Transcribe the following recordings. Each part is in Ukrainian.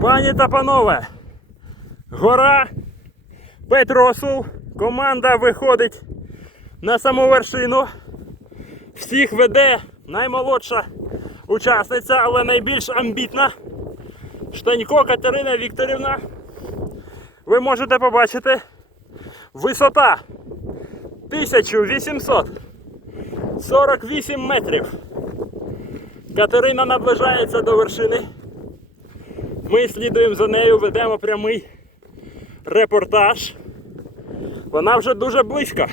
Пані та панове, гора Петросул. Команда виходить на саму вершину. Всіх веде наймолодша учасниця, але найбільш амбітна. Штанько Катерина Вікторівна. Ви можете побачити висота 1848 метрів. Катерина наближається до вершини. Ми слідуємо за нею, ведемо прямий репортаж. Вона вже дуже близько.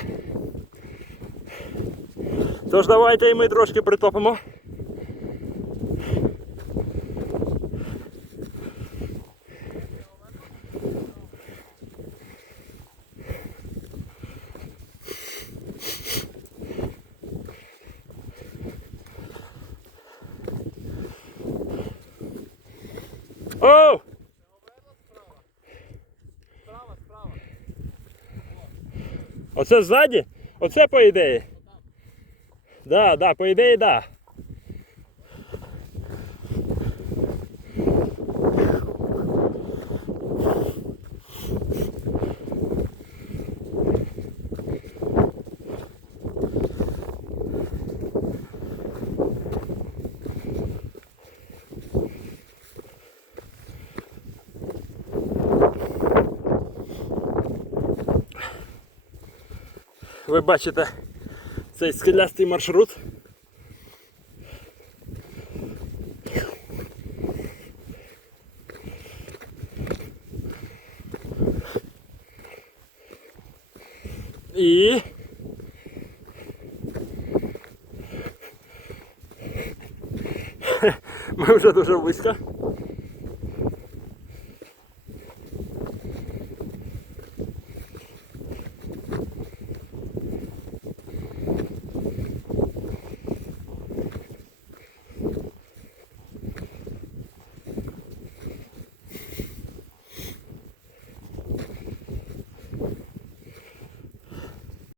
Тож давайте і ми трошки притопимо. Оу! Оце ззаді? Оце по ідеї. Да, да, по ідеї, да. Ви бачите цей скелястий маршрут. І ми вже дуже близько.